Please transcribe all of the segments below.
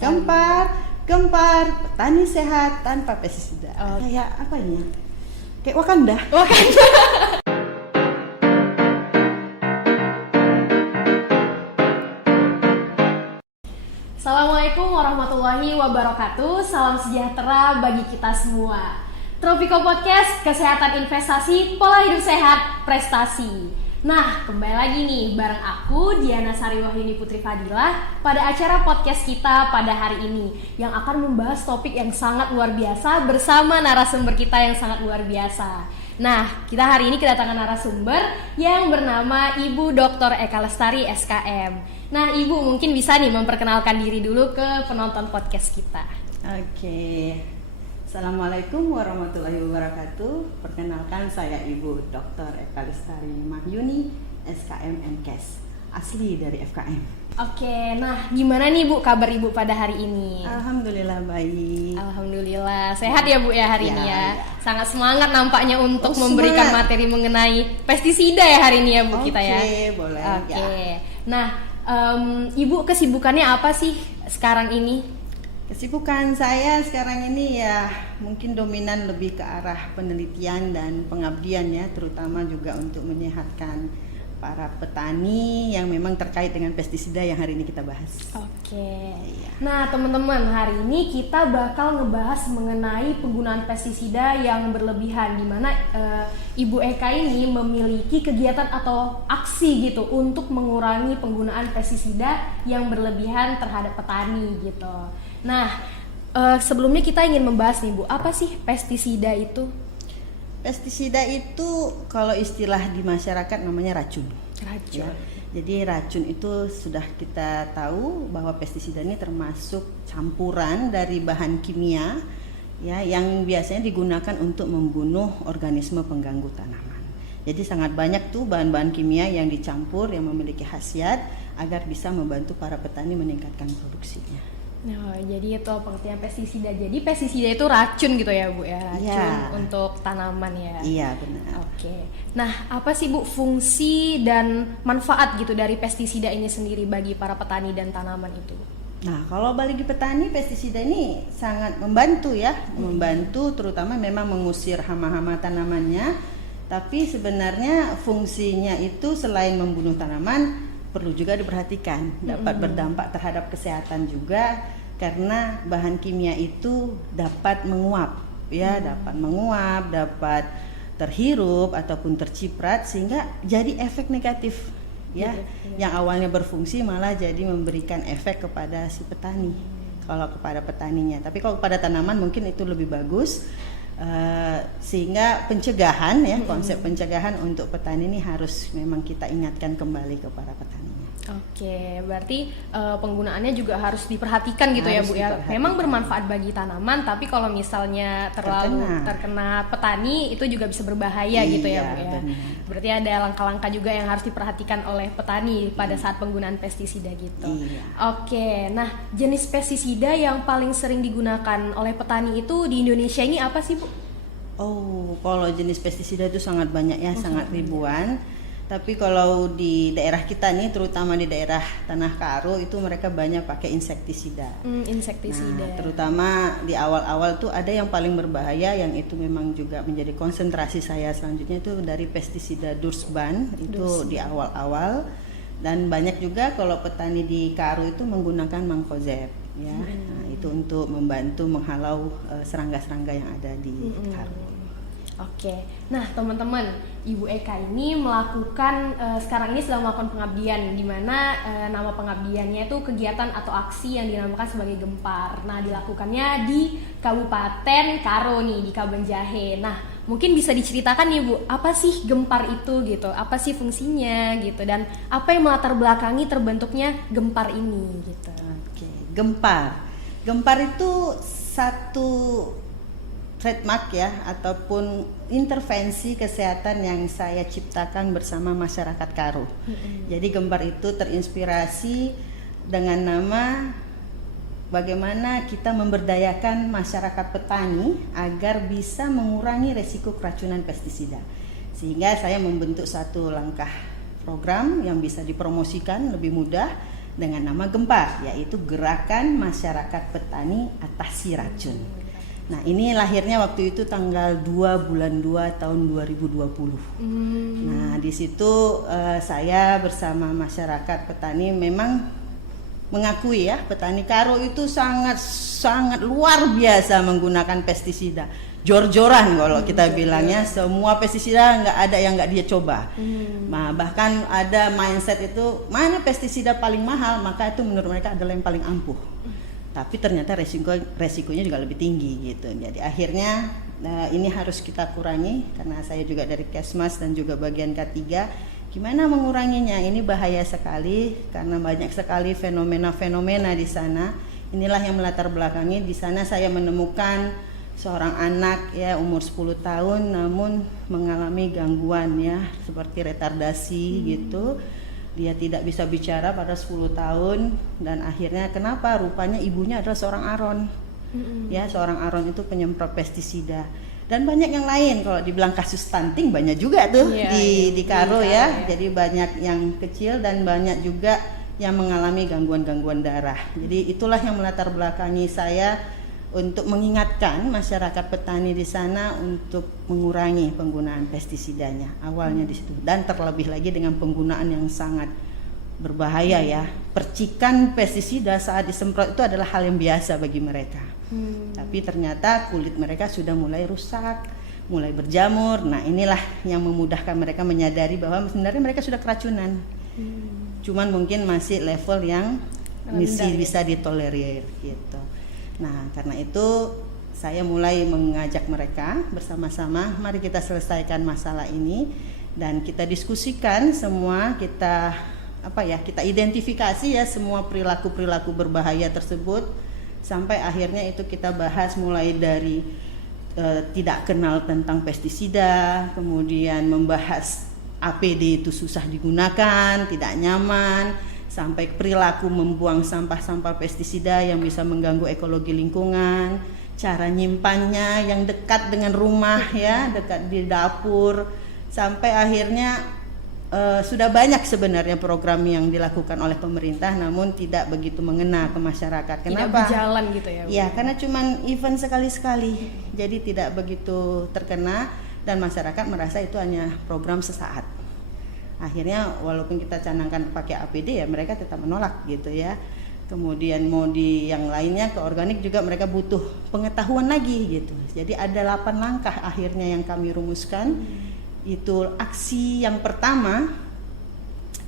Gempar, petani sehat tanpa pestisida. Kayak apa ini? Kayak Wakanda. Assalamualaikum warahmatullahi wabarakatuh. Salam sejahtera bagi kita semua. Tropico Podcast, kesehatan investasi, pola hidup sehat, prestasi. Nah, kembali lagi nih bareng aku Diana Sariwahyuni Putri Fadilah pada acara podcast kita pada hari ini yang akan membahas topik yang sangat luar biasa bersama narasumber kita yang sangat luar biasa. Nah, kita hari ini kedatangan narasumber yang bernama Ibu Dr. Eka Lestari SKM. Nah, Ibu mungkin bisa nih memperkenalkan diri dulu ke penonton podcast kita. Oke. Assalamualaikum warahmatullahi wabarakatuh. Perkenalkan saya Ibu Dr. Eka Lestari Mahyuni SKM MKes, asli dari FKM. Oke, nah gimana nih Bu kabar Ibu pada hari ini? Alhamdulillah baik. Alhamdulillah, sehat ya Bu ya hari ini ya. Ya. Sangat semangat nampaknya untuk memberikan semangat. materi mengenai pestisida ya hari ini ya Bu kita ya. Oke, boleh. Oke, Ya. nah Ibu kesibukannya apa sih sekarang ini? Kesibukan saya sekarang ini ya mungkin dominan lebih ke arah penelitian dan pengabdian ya, terutama juga untuk menyehatkan para petani yang memang terkait dengan pestisida yang hari ini kita bahas. Oke. Iya. Nah, teman-teman, hari ini kita bakal ngebahas mengenai penggunaan pestisida yang berlebihan di mana Ibu Eka ini memiliki kegiatan atau aksi gitu untuk mengurangi penggunaan pestisida yang berlebihan terhadap petani gitu. Nah, sebelumnya kita ingin membahas nih Bu, apa sih pestisida itu? Pestisida itu kalau istilah di masyarakat namanya racun. Racun. Ya. Jadi racun itu sudah kita tahu bahwa pestisida ini termasuk campuran dari bahan kimia ya yang biasanya digunakan untuk membunuh organisme pengganggu tanaman. Jadi sangat banyak tuh bahan-bahan kimia yang dicampur yang memiliki khasiat agar bisa membantu para petani meningkatkan produksinya. Nah, jadi itu pengertian pestisida. Jadi pestisida itu racun gitu ya Bu ya, racun Ya. untuk tanaman ya. Iya benar. Oke. Nah, apa sih Bu fungsi dan manfaat gitu dari pestisida ini sendiri bagi para petani dan tanaman itu? Nah, kalau bagi petani pestisida ini sangat membantu ya, membantu terutama memang mengusir hama-hama tanamannya. Tapi sebenarnya fungsinya itu selain membunuh tanaman perlu juga diperhatikan, dapat berdampak terhadap kesehatan juga karena bahan kimia itu dapat menguap ya, dapat terhirup ataupun terciprat sehingga jadi efek negatif ya. Yang awalnya berfungsi malah jadi memberikan efek kepada si petani. Kalau kepada petaninya, tapi kalau kepada tanaman mungkin itu lebih bagus. Sehingga pencegahan ya, konsep pencegahan untuk petani ini harus memang kita ingatkan kembali kepada petaninya. Oke, berarti penggunaannya juga harus diperhatikan gitu ya Harus Bu ya. diperhatikan. Memang bermanfaat bagi tanaman, tapi kalau misalnya terlalu terkena petani itu juga bisa berbahaya gitu ya Bu ya. Benar. Berarti ada langkah-langkah juga yang harus diperhatikan oleh petani pada saat penggunaan pestisida gitu. Iya. Oke, nah jenis pestisida yang paling sering digunakan oleh petani itu di Indonesia ini apa sih Bu? Oh, kalau jenis pestisida itu sangat banyak ya, sangat ribuan. Tapi kalau di daerah kita nih, terutama di daerah Tanah Karo itu mereka banyak pakai insektisida. Insektisida. Nah, terutama di awal-awal tuh ada yang paling berbahaya yang itu memang juga menjadi konsentrasi saya selanjutnya itu dari pestisida Dursban itu di awal-awal, dan banyak juga kalau petani di Karo itu menggunakan Mancozeb ya. Nah, itu untuk membantu menghalau serangga-serangga yang ada di Karo. Oke, nah teman-teman, Ibu Eka ini melakukan sekarang ini sedang melakukan pengabdian di mana nama pengabdiannya itu kegiatan atau aksi yang dinamakan sebagai Gempar. Nah, dilakukannya di Kabupaten Karo nih, di Kabanjahe. Nah, mungkin bisa diceritakan nih Bu, apa sih Gempar itu gitu? Apa sih fungsinya gitu, dan apa yang melatar belakangi terbentuknya Gempar ini gitu? Oke, Gempar itu satu trademark ya ataupun intervensi kesehatan yang saya ciptakan bersama masyarakat Karo. Jadi Gempar itu terinspirasi dengan nama bagaimana kita memberdayakan masyarakat petani agar bisa mengurangi resiko keracunan pestisida. Sehingga saya membentuk satu langkah program yang bisa dipromosikan lebih mudah dengan nama GEMPAR, yaitu Gerakan Masyarakat Petani Atasi Racun. Nah, ini lahirnya waktu itu tanggal 2 bulan 2 tahun 2020. Nah, di situ saya bersama masyarakat petani memang mengakui ya, petani Karo itu sangat luar biasa menggunakan pestisida. Jor-joran kalau kita bilangnya, semua pestisida nggak ada yang nggak dia coba. Nah, bahkan ada mindset itu mana pestisida paling mahal, maka itu menurut mereka adalah yang paling ampuh. Tapi ternyata resikonya juga lebih tinggi gitu. Jadi akhirnya ini harus kita kurangi, karena saya juga dari Kesmas dan juga bagian K3. Gimana menguranginya? Ini bahaya sekali karena banyak sekali fenomena-fenomena di sana. Inilah yang melatar belakangi. Di sana saya menemukan seorang anak ya umur 10 tahun namun mengalami gangguan ya seperti retardasi gitu. Dia tidak bisa bicara pada 10 tahun dan akhirnya kenapa? Rupanya ibunya adalah seorang aron. Ya, seorang aron itu penyemprot pestisida. Dan banyak yang lain, kalau dibilang kasus stunting banyak juga tuh di Karo ya. Jadi banyak yang kecil dan banyak juga yang mengalami gangguan-gangguan darah. Jadi itulah yang melatar belakangi saya untuk mengingatkan masyarakat petani di sana untuk mengurangi penggunaan pestisidanya awalnya di situ, dan terlebih lagi dengan penggunaan yang sangat berbahaya ya. Percikan pestisida saat disemprot itu adalah hal yang biasa bagi mereka. Tapi ternyata kulit mereka sudah mulai rusak, mulai berjamur. Nah, inilah yang memudahkan mereka menyadari bahwa sebenarnya mereka sudah keracunan. Cuman mungkin masih level yang masih bisa ditolerir gitu. Nah, karena itu saya mulai mengajak mereka bersama-sama, mari kita selesaikan masalah ini dan kita diskusikan semua, kita identifikasi ya semua perilaku-perilaku berbahaya tersebut sampai akhirnya itu kita bahas mulai dari tidak kenal tentang pestisida, kemudian membahas APD itu susah digunakan, tidak nyaman, sampai perilaku membuang sampah-sampah pestisida yang bisa mengganggu ekologi lingkungan, cara nyimpannya yang dekat dengan rumah ya, dekat di dapur, sampai akhirnya sudah banyak sebenarnya program yang dilakukan oleh pemerintah namun tidak begitu mengena ke masyarakat. Kenapa? Tidak berjalan gitu ya? Ya, karena cuman event sekali-sekali, jadi tidak begitu terkena dan masyarakat merasa itu hanya program sesaat. Akhirnya walaupun kita canangkan pakai APD ya mereka tetap menolak gitu ya. Kemudian mau di yang lainnya ke organik juga mereka butuh pengetahuan lagi gitu. Jadi ada 8 langkah akhirnya yang kami rumuskan. Itu aksi yang pertama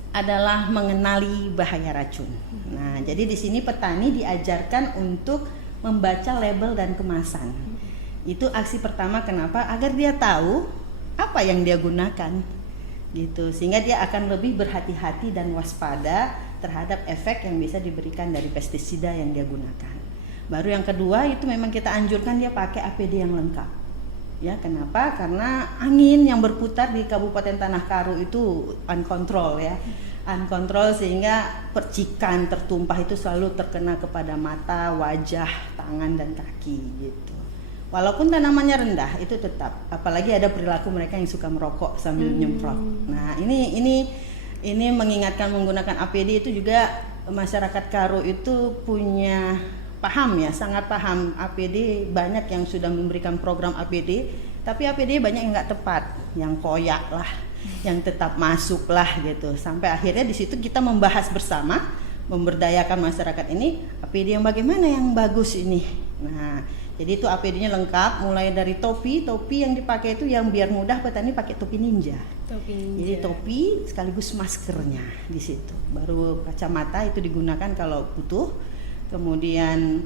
adalah mengenali bahaya racun. Nah, jadi di sini petani diajarkan untuk membaca label dan kemasan. Itu aksi pertama, kenapa? Agar dia tahu apa yang dia gunakan. Gitu, sehingga dia akan lebih berhati-hati dan waspada terhadap efek yang bisa diberikan dari pestisida yang dia gunakan. Baru yang kedua itu memang kita anjurkan dia pakai APD yang lengkap. Ya, kenapa? Karena angin yang berputar di Kabupaten Tanah Karo itu uncontrol ya. Uncontrol sehingga percikan tertumpah itu selalu terkena kepada mata, wajah, tangan dan kaki gitu. Walaupun tanamannya rendah itu tetap, apalagi ada perilaku mereka yang suka merokok sambil nyemprot. Nah, ini mengingatkan menggunakan APD itu juga masyarakat Karo itu punya paham ya, sangat paham APD. Banyak yang sudah memberikan program APD, tapi APD banyak yang nggak tepat, yang koyak lah, yang tetap masuk lah gitu. Sampai akhirnya di situ kita membahas bersama, memberdayakan masyarakat ini APD yang bagaimana yang bagus ini. Nah, jadi itu APD-nya lengkap, mulai dari topi yang dipakai itu yang biar mudah petani pakai topi ninja. Jadi topi sekaligus maskernya di situ. Baru kacamata itu digunakan kalau butuh. Kemudian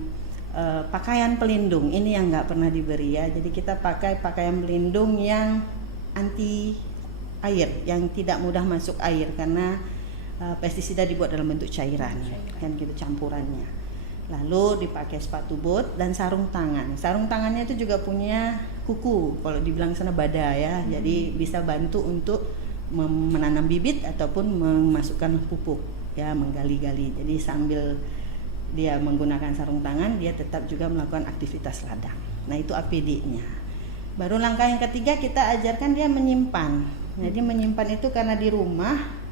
pakaian pelindung ini yang nggak pernah diberi ya. Jadi kita pakai pakaian pelindung yang anti air, yang tidak mudah masuk air karena pestisida dibuat dalam bentuk cairan. Kan gitu campurannya. Lalu dipakai sepatu bot dan sarung tangan. Sarung tangannya itu juga punya kuku, kalau dibilang sana bada ya. Jadi bisa bantu untuk menanam bibit ataupun memasukkan pupuk ya, menggali-gali. Jadi sambil dia menggunakan sarung tangan, dia tetap juga melakukan aktivitas ladang. Nah, itu APD-nya. Baru langkah yang ketiga kita ajarkan dia menyimpan. Jadi menyimpan itu karena di rumah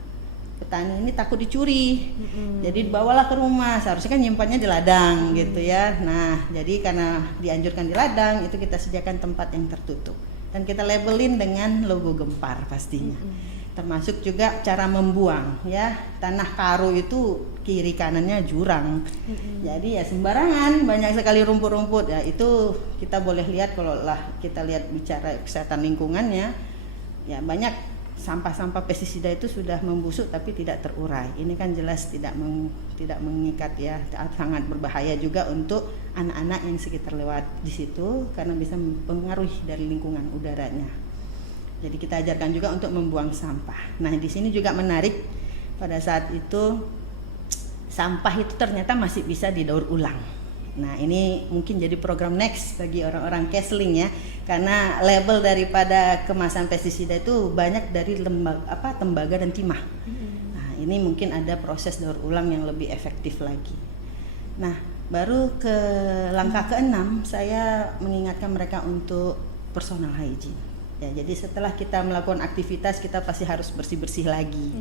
petani ini takut dicuri. Jadi dibawalah ke rumah, seharusnya kan nyimpannya di ladang gitu ya. Nah, jadi karena dianjurkan di ladang, itu kita sediakan tempat yang tertutup. Dan kita labelin dengan logo Gempar pastinya. Termasuk juga cara membuang ya. Tanah Karo itu kiri kanannya jurang. Jadi ya sembarangan, banyak sekali rumput-rumput ya. Itu kita boleh lihat kalau lah kita lihat bicara kesehatan lingkungannya, ya banyak sampah-sampah pestisida itu sudah membusuk tapi tidak terurai. Ini kan jelas tidak mengikat ya, sangat berbahaya juga untuk anak-anak yang sekitar lewat di situ karena bisa mempengaruhi dari lingkungan udaranya. Jadi kita ajarkan juga untuk membuang sampah. Nah, di sini juga menarik, pada saat itu sampah itu ternyata masih bisa didaur ulang. Nah, ini mungkin jadi program next bagi orang-orang Kesling ya, karena label daripada kemasan pestisida itu banyak dari tembaga dan timah. Nah, ini mungkin ada proses daur ulang yang lebih efektif lagi. Nah, baru ke langkah ke-6, saya mengingatkan mereka untuk personal hygiene. Ya, jadi setelah kita melakukan aktivitas kita pasti harus bersih-bersih lagi.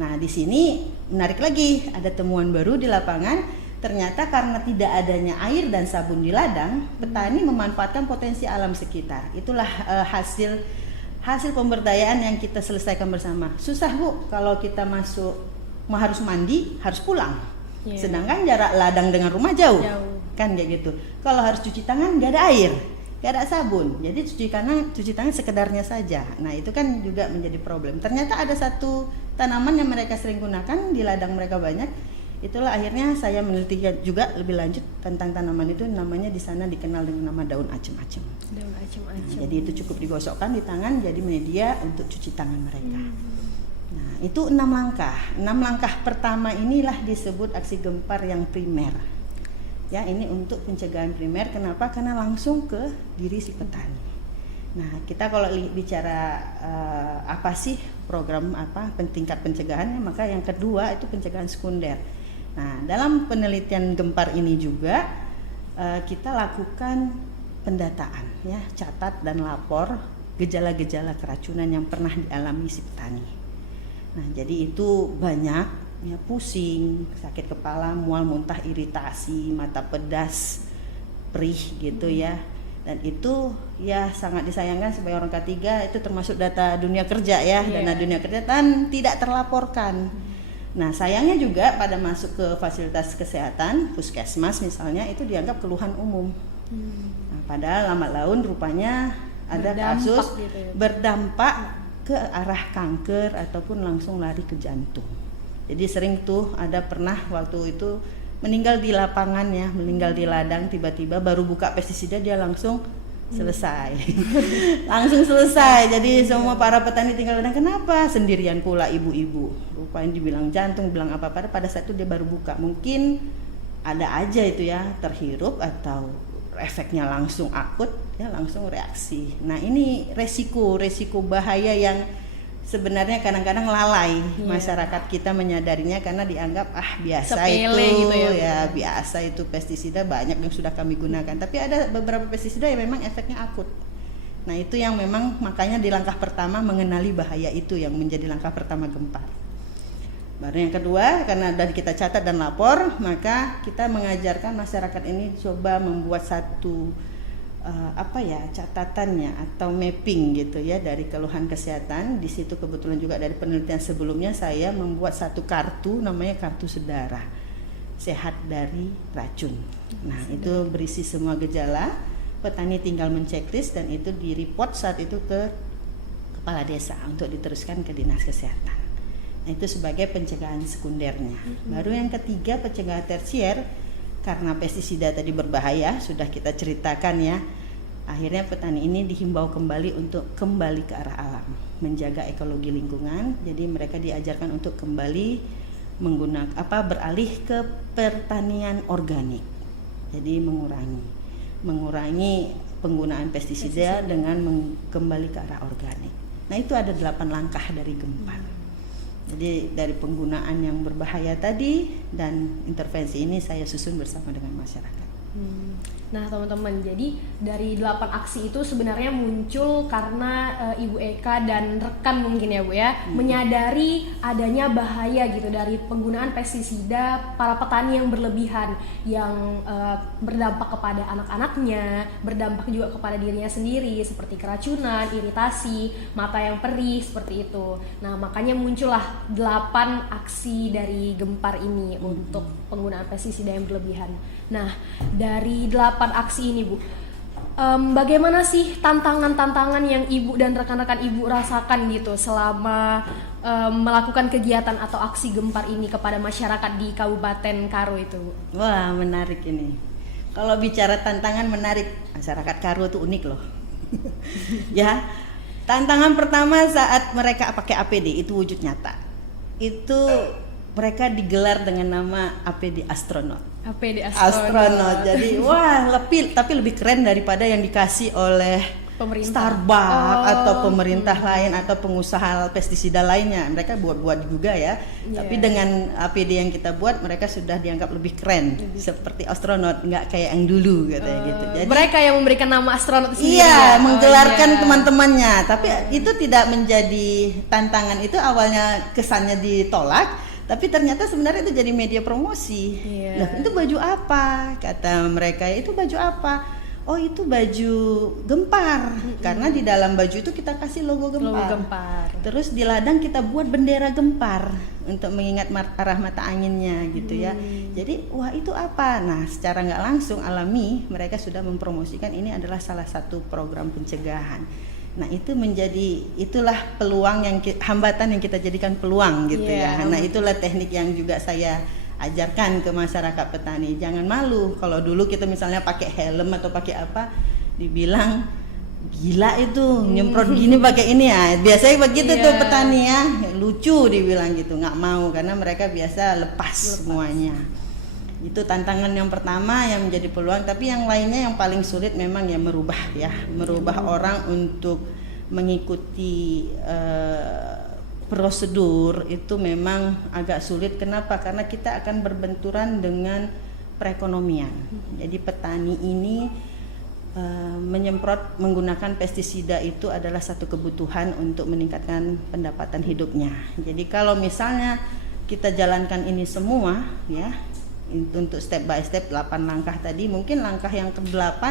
Nah, di sini menarik lagi, ada temuan baru di lapangan. Ternyata karena tidak adanya air dan sabun di ladang, petani memanfaatkan potensi alam sekitar. Itulah hasil pemberdayaan yang kita selesaikan bersama. Susah Bu, kalau kita harus mandi, harus pulang. Sedangkan jarak ladang dengan rumah jauh. Kan kayak gitu. Kalau harus cuci tangan nggak ada air, nggak ada sabun, jadi cuci tangan sekedarnya saja. Nah, itu kan juga menjadi problem. Ternyata ada satu tanaman yang mereka sering gunakan di ladang mereka banyak. Itulah akhirnya saya meneliti juga lebih lanjut tentang tanaman itu, namanya di sana dikenal dengan nama daun acem-acem. Daun acem-acem. Nah, jadi itu cukup digosokkan di tangan jadi media untuk cuci tangan mereka. Nah, itu 6 langkah. 6 langkah pertama inilah disebut aksi Gempar yang primer. Ya, ini untuk pencegahan primer. Kenapa? Karena langsung ke diri si petani. Nah, kita kalau bicara apa sih program tingkat pencegahannya, maka yang kedua itu pencegahan sekunder. Nah, dalam penelitian Gempar ini juga kita lakukan pendataan, ya, catat dan lapor gejala-gejala keracunan yang pernah dialami si petani. Nah, jadi itu banyak, ya, pusing, sakit kepala, mual, muntah, iritasi, mata pedas, perih gitu ya. Dan itu ya sangat disayangkan sebagai orang ketiga, itu termasuk data dunia kerja ya, dana dunia kerja dan tidak terlaporkan. Nah, sayangnya juga pada masuk ke fasilitas kesehatan, puskesmas misalnya, itu dianggap keluhan umum. Nah, padahal lambat laun rupanya ada kasus gitu ya, berdampak ke arah kanker ataupun langsung lari ke jantung. Jadi sering tuh ada pernah waktu itu meninggal di lapangan ya, meninggal di ladang, tiba-tiba baru buka pestisida dia langsung selesai. Langsung selesai. Jadi semua para petani tinggal ladang, kenapa? Sendirian pula ibu-ibu. Rupanya dibilang jantung, bilang apa, pada saat itu dia baru buka. Mungkin ada aja itu ya, terhirup atau efeknya langsung akut ya, langsung reaksi. Nah, ini resiko bahaya yang sebenarnya kadang-kadang lalai masyarakat kita menyadarinya karena dianggap biasa sepele itu gitu ya, biasa itu pestisida banyak yang sudah kami gunakan. Tapi ada beberapa pestisida yang memang efeknya akut. Nah, itu yang memang makanya di langkah pertama mengenali bahaya itu yang menjadi langkah pertama Gempar. Baru yang kedua, karena dari kita catat dan lapor, maka kita mengajarkan masyarakat ini coba membuat satu catatannya atau mapping gitu ya dari keluhan kesehatan. Di situ kebetulan juga dari penelitian sebelumnya saya membuat satu kartu, namanya kartu sedara sehat dari racun. Nah, itu berisi semua gejala, petani tinggal menceklis dan itu di-report saat itu ke kepala desa untuk diteruskan ke dinas kesehatan. Nah, itu sebagai pencegahan sekundernya. Baru yang ketiga, pencegahan tersier. Karena pestisida tadi berbahaya, sudah kita ceritakan ya. Akhirnya petani ini dihimbau kembali untuk kembali ke arah alam, menjaga ekologi lingkungan. Jadi mereka diajarkan untuk kembali beralih ke pertanian organik. Jadi mengurangi penggunaan pestisida dengan kembali ke arah organik. Nah, itu ada 8 langkah dari Gempar. Jadi dari penggunaan yang berbahaya tadi dan intervensi ini saya susun bersama dengan masyarakat. Nah teman-teman, jadi dari 8 aksi itu sebenarnya muncul karena Ibu Eka dan rekan mungkin ya Bu ya, menyadari adanya bahaya gitu dari penggunaan pestisida para petani yang berlebihan, yang berdampak kepada anak-anaknya, berdampak juga kepada dirinya sendiri seperti keracunan, iritasi, mata yang perih seperti itu. Nah makanya muncullah 8 aksi dari Gempar ini untuk penggunaan pestisida yang berlebihan. Nah, dari 8 aksi ini Bu, bagaimana sih tantangan-tantangan yang Ibu dan rekan-rekan Ibu rasakan gitu selama melakukan kegiatan atau aksi Gempar ini kepada masyarakat di Kabupaten Karo itu Bu? Wah, menarik ini. Kalau bicara tantangan menarik, masyarakat Karo itu unik loh. Ya, tantangan pertama saat mereka pakai APD itu wujud nyata. Itu mereka digelar dengan nama APD Astronot. APD Astronot. Jadi wah tapi lebih keren daripada yang dikasih oleh pemerintah. Starbucks atau pemerintah lain atau pengusaha pestisida lainnya. Mereka buat juga ya. Tapi dengan APD yang kita buat mereka sudah dianggap lebih keren seperti astronot, nggak kayak yang dulu katanya gitu. Jadi mereka yang memberikan nama astronot sendiri. Iya, menggelarkan teman-temannya. Tapi itu tidak menjadi tantangan, itu awalnya kesannya ditolak. Tapi ternyata sebenarnya itu jadi media promosi. Nah, itu baju apa? Kata mereka, itu baju apa? Oh, itu baju Gempar. Karena di dalam baju itu kita kasih logo Gempar. Terus di ladang kita buat bendera Gempar untuk mengingat arah mata anginnya gitu ya. Jadi, wah itu apa? Nah, secara nggak langsung alami mereka sudah mempromosikan ini adalah salah satu program pencegahan. Nah itu itulah peluang hambatan yang kita jadikan peluang gitu ya. Nah itulah teknik yang juga saya ajarkan ke masyarakat petani. Jangan malu kalau dulu kita misalnya pakai helm atau pakai apa, dibilang gila itu nyemprot gini pakai ini ya. Biasanya begitu tuh petani ya, lucu dibilang gitu, nggak mau karena mereka biasa lepas semuanya. Itu tantangan yang pertama yang menjadi peluang. Tapi yang lainnya yang paling sulit memang ya merubah orang untuk mengikuti prosedur itu memang agak sulit. Kenapa? Karena kita akan berbenturan dengan perekonomian. Jadi petani ini menyemprot menggunakan pestisida itu adalah satu kebutuhan untuk meningkatkan pendapatan hidupnya. Jadi kalau misalnya kita jalankan ini semua ya, untuk step by step 8 langkah tadi, mungkin langkah yang ke-8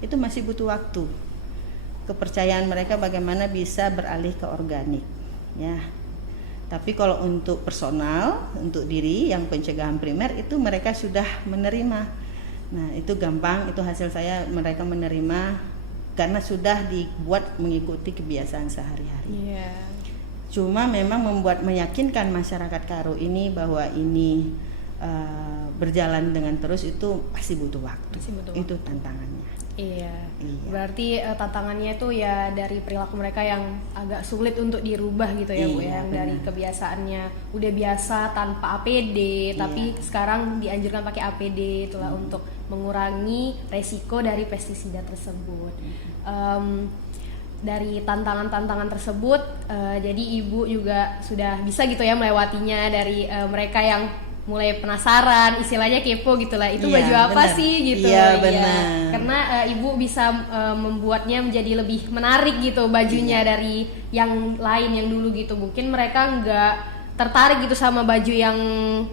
itu masih butuh waktu. Kepercayaan mereka bagaimana bisa beralih ke organik ya. Tapi kalau untuk personal, untuk diri yang pencegahan primer itu mereka sudah menerima. Nah, itu gampang, itu hasil saya, mereka menerima karena sudah dibuat mengikuti kebiasaan sehari-hari. Cuma memang meyakinkan masyarakat Karo ini bahwa ini berjalan dengan terus itu pasti butuh waktu. Itu tantangannya. Iya. Berarti tantangannya itu ya dari perilaku mereka yang agak sulit untuk dirubah gitu ya Bu ya. Yang dari kebiasaannya udah biasa tanpa APD, tapi sekarang dianjurkan pakai APD itulah untuk mengurangi resiko dari pestisida tersebut. Dari tantangan-tantangan tersebut, jadi Ibu juga sudah bisa gitu ya melewatinya dari mereka yang mulai penasaran, istilahnya kepo gitulah, itu baju apa sih gitu. Benar. Karena Ibu bisa membuatnya menjadi lebih menarik gitu bajunya dari yang lain yang dulu gitu. Mungkin mereka nggak tertarik gitu sama baju yang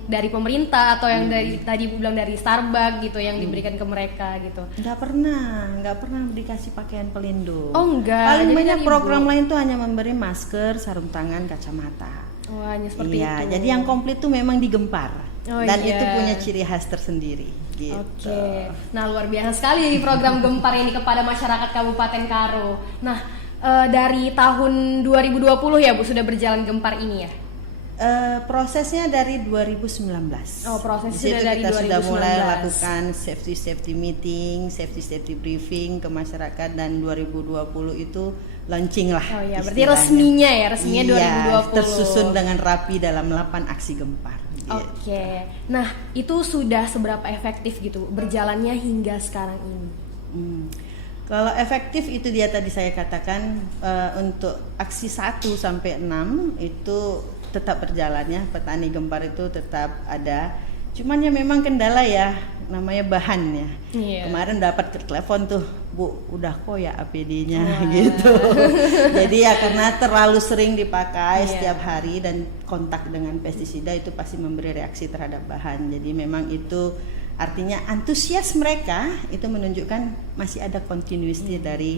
dari pemerintah atau yang dari tadi Ibu bilang dari Starbucks gitu yang diberikan ke mereka gitu. Nggak pernah dikasih pakaian pelindung. Oh enggak. Paling banyak program lain tuh hanya memberi masker, sarung tangan, kacamata. Oh, hanya seperti itu. Jadi yang komplit tuh memang digempar. Dan itu punya ciri khas tersendiri gitu. Oke. Nah, luar biasa sekali program Gempar ini kepada masyarakat Kabupaten Karo. Nah, dari tahun 2020 ya Bu sudah berjalan Gempar ini ya? Prosesnya dari 2019. Oh, prosesnya dari kita 2019. Sudah mulai lakukan safety meeting, safety briefing ke masyarakat, dan 2020 itu launching lah. Oh iya, berarti resminya 2020. Tersusun dengan rapi dalam 8 aksi Gempar. Gitu. Oke. Nah, itu sudah seberapa efektif gitu berjalannya hingga sekarang ini? Kalau efektif itu dia tadi saya katakan, untuk aksi 1 sampai 6 itu tetap berjalannya, petani Gempar itu tetap ada. Cuman ya memang kendala ya, namanya bahan ya. Iya. Kemarin dapat telepon tuh, Bu, udah kok ya APD-nya Wah. gitu. Jadi ya karena terlalu sering dipakai Iya. setiap hari dan kontak dengan pestisida itu pasti memberi reaksi terhadap bahan. Jadi memang itu artinya antusias mereka itu menunjukkan masih ada continuity dari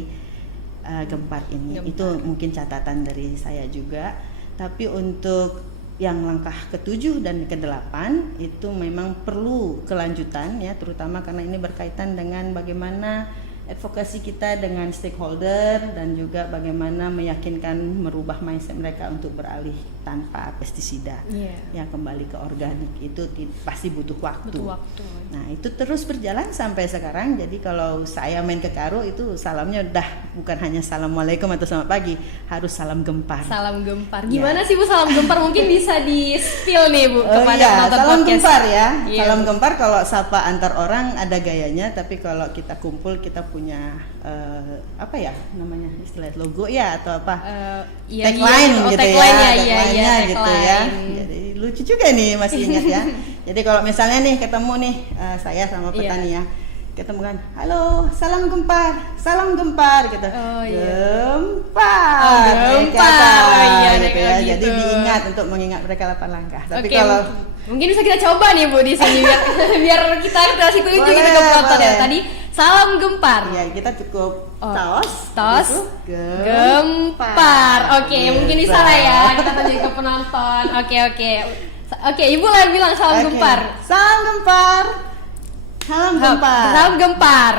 Gempar ini. Gempar. Itu mungkin catatan dari saya juga. Tapi untuk yang langkah ke-7 dan ke-8 itu memang perlu kelanjutan ya, terutama karena ini berkaitan dengan bagaimana advokasi kita dengan stakeholder dan juga bagaimana meyakinkan merubah mindset mereka untuk beralih tanpa pestisida. Iya. Ya kembali ke organik itu pasti butuh waktu. Butuh waktu. Nah, itu terus berjalan sampai sekarang. Jadi kalau saya main ke Karo itu salamnya udah bukan hanya assalamualaikum atau selamat pagi, harus salam gempar. Salam Gempar. Ya. Gimana sih Bu salam Gempar? Mungkin bisa di-spill nih Bu Oh kepada iya, penonton salam podcast. gempar ya. Iya, Salam Bu. gempar kalau sapa antar orang ada gayanya, tapi kalau kita kumpul kita punya apa ya namanya istilah logo ya atau apa? Iya, Tagline iya. Oh, gitu tagline ya, ya, iya, tagline-nya iya, gitu ya. tagline. Jadi lucu juga nih masih ingat ya. Jadi kalau misalnya nih ketemu nih saya sama Iya. petani ya, ketemu kan, halo, salam gempar gitu. Oh, iya. Gempar. Oh, naik ke gempar. atas, Oh, iya, gitu ya. gitu. Jadi diingat untuk mengingat mereka 8 langkah. Tapi Oke, kalau mungkin bisa kita coba nih Bu di sini biar biar kita kasih tunjuk gitu Boleh, ke penonton ya. boleh. Tadi salam Gempar. ya kita cukup Oh, tos, tos, gitu, Gempar. Oke, Gitu. mungkin bisa lah ya kita tunjuk ke penonton. Oke. Oke, Ibu lah bilang salam Oke. Gempar. Salam gempar. Salam gempar. Salam Gempar.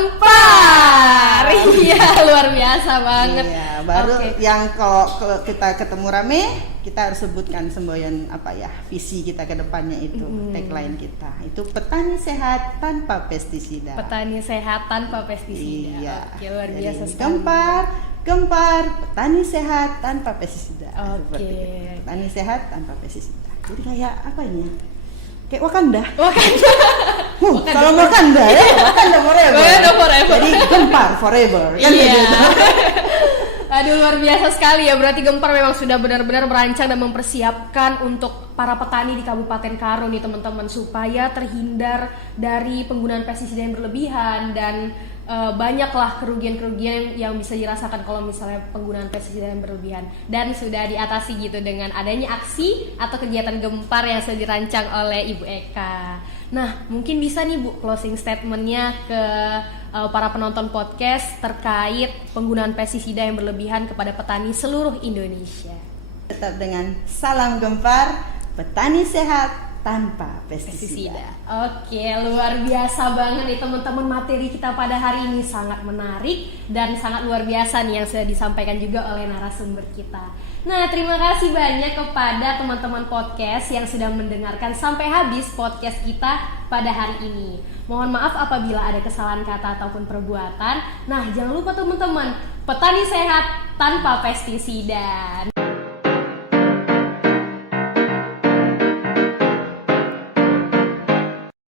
Gempar. Iya, luar biasa banget. Iya, baru Oke. yang kalau kita ketemu rame, kita harus sebutkan semboyan apa ya, visi kita ke depannya itu, tagline kita. Itu petani sehat tanpa pestisida. Petani sehat tanpa pestisida. Iya. Oke, luar Jadi, biasa sekali. Gempar, petani sehat tanpa pestisida. Oke. Seperti itu. Petani sehat tanpa pestisida. Jadi kayak apa ini ya? Kayak Wakanda. Wakanda. Kalau Wakanda ya, Wakanda forever. Wakanda forever. Jadi gempar forever. Kan Iya. begitu. Aduh, luar biasa sekali ya. Berarti Gempar memang sudah benar-benar merancang dan mempersiapkan untuk para petani di Kabupaten Karo nih teman-teman, supaya terhindar dari penggunaan pestisida yang berlebihan dan banyaklah kerugian-kerugian yang bisa dirasakan kalau misalnya penggunaan pestisida yang berlebihan, dan sudah diatasi gitu dengan adanya aksi atau kegiatan Gempar yang sudah dirancang oleh Ibu Eka. Nah, mungkin bisa nih Bu closing statementnya ke para penonton podcast terkait penggunaan pestisida yang berlebihan kepada petani seluruh Indonesia. Tetap dengan salam gempar, petani sehat tanpa pestisida. Oke, luar biasa banget nih teman-teman, materi kita pada hari ini sangat menarik dan sangat luar biasa nih yang sudah disampaikan juga oleh narasumber kita. Nah, terima kasih banyak kepada teman-teman podcast yang sudah mendengarkan sampai habis podcast kita pada hari ini. Mohon maaf apabila ada kesalahan kata ataupun perbuatan. Nah, jangan lupa teman-teman, petani sehat tanpa pestisida.